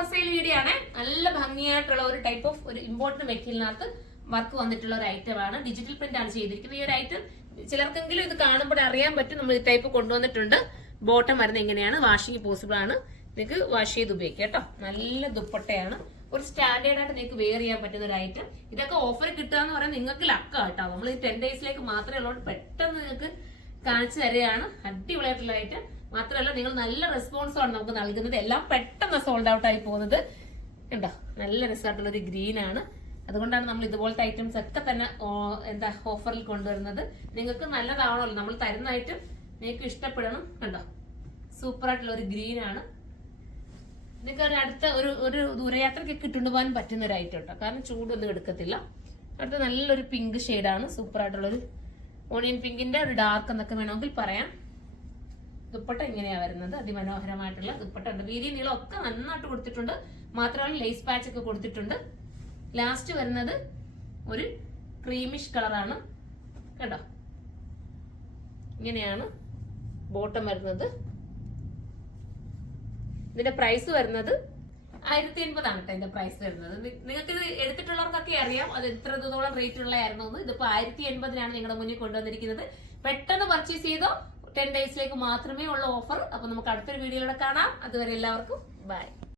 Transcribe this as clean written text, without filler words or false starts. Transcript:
Offer sale video ആണ്. നല്ല ഭംഗിയായിട്ടുള്ള ഒരു ടൈപ്പ് ഓഫ് ഒരു ഇമ്പോർട്ടന്റ് മെറ്റീരിയലിനകത്ത് വർക്ക് വന്നിട്ടുള്ള ഒരു ഐറ്റം ആണ്. ഡിജിറ്റൽ പ്രിന്റ് ആണ് ചെയ്തിരിക്കുന്നത്. ഈ ഒരു ഐറ്റം ചിലർക്കെങ്കിലും ഇത് കാണുമ്പോൾ അറിയാൻ പറ്റും. നമ്മൾ ഈ ടൈപ്പ് കൊണ്ടുവന്നിട്ടുണ്ട്. ബോട്ടം വരുന്നത് എങ്ങനെയാണ്, വാഷിംഗ് പോസിബിൾ ആണ്. നിങ്ങൾക്ക് വാഷ് ചെയ്ത് ഉപയോഗിക്കാം കേട്ടോ. നല്ല ദുപ്പട്ടയാണ്. ഒരു സ്റ്റാൻഡേർഡ് ആയിട്ട് നിങ്ങൾക്ക് വെയർ ചെയ്യാൻ പറ്റുന്ന ഒരു ഐറ്റം. ഇതൊക്കെ ഓഫർ കിട്ടുക എന്ന് പറയാൻ നിങ്ങൾക്ക് ലക്ക കേട്ടോ. നമ്മൾ ഈ 10 ഡേയ്സിലേക്ക് മാത്രമേ ഉള്ളൂ. പെട്ടെന്ന് നിങ്ങൾക്ക് കാണിച്ചു തരികയാണ്. അടിപൊളിയായിട്ടുള്ള ഐറ്റം. മാത്രമല്ല നിങ്ങൾ നല്ല റെസ്പോൺസാണ് നമുക്ക് നൽകുന്നത്. എല്ലാം പെട്ടെന്ന് സോൾഡ് ഔട്ട് ആയി പോകുന്നത് ഉണ്ടോ. നല്ല രസമായിട്ടുള്ള ഒരു ഗ്രീൻ ആണ്. അതുകൊണ്ടാണ് നമ്മൾ ഇതുപോലത്തെ ഐറ്റംസ് ഒക്കെ തന്നെ ഓഫറിൽ കൊണ്ടുവരുന്നത്. നിങ്ങൾക്ക് നല്ലതാവണമല്ലോ. നമ്മൾ തരുന്ന ഐറ്റം നിങ്ങൾക്ക് ഇഷ്ടപ്പെടണം. കണ്ടോ, സൂപ്പർ ആയിട്ടുള്ള ഒരു ഗ്രീൻ ആണ്. നിങ്ങൾക്ക് ഒരു അടുത്ത ഒരു ദൂരയാത്രയ്ക്കൊക്കെ ഇട്ടുകൊണ്ട് പോകാൻ പറ്റുന്ന ഒരു ഐറ്റം കേട്ടോ. കാരണം ചൂടൊന്നും എടുക്കത്തില്ല. അടുത്ത നല്ലൊരു പിങ്ക് ഷെയ്ഡാണ്. സൂപ്പർ ആയിട്ടുള്ളൊരു ഓണിയൻ പിങ്കിന്റെ ഒരു ഡാർക്ക് എന്നൊക്കെ വേണമെങ്കിൽ പറയാം. ദുപ്പട്ട ഇങ്ങനെയാ വരുന്നത്. അതിമനോഹരമായിട്ടുള്ള ദുപ്പട്ട ഉണ്ട്. വീതി നീളം ഒക്കെ നന്നായിട്ട് കൊടുത്തിട്ടുണ്ട്. മാത്രമല്ല ലേസ് പാച്ച് ഒക്കെ കൊടുത്തിട്ടുണ്ട്. ലാസ്റ്റ് വരുന്നത് ഒരു ക്രീമിഷ് കളറാണ് കേട്ടോ. ഇങ്ങനെയാണ് ബോട്ടം വരുന്നത്. ഇതിന്റെ പ്രൈസ് വരുന്നത് 1080 ആണ് കേട്ടോ. ഇതിന്റെ പ്രൈസ് വരുന്നത് നിങ്ങൾക്ക് ഇത് എടുത്തിട്ടുള്ളവർക്കൊക്കെ അറിയാം അത് എത്രത്തോളം റേറ്റ് ഉള്ളതായിരുന്നു എന്ന്. ഇതിപ്പോ 1080 നിങ്ങളുടെ മുന്നിൽ കൊണ്ടുവന്നിരിക്കുന്നത്. പെട്ടെന്ന് പർച്ചേസ് ചെയ്തോ. 10 ഡേയ്സിലേക്ക് മാത്രമേ ഉള്ള ഓഫർ. അപ്പൊ നമുക്ക് അടുത്തൊരു വീഡിയോയിലൂടെ കാണാം. അതുവരെ എല്ലാവർക്കും ബൈ.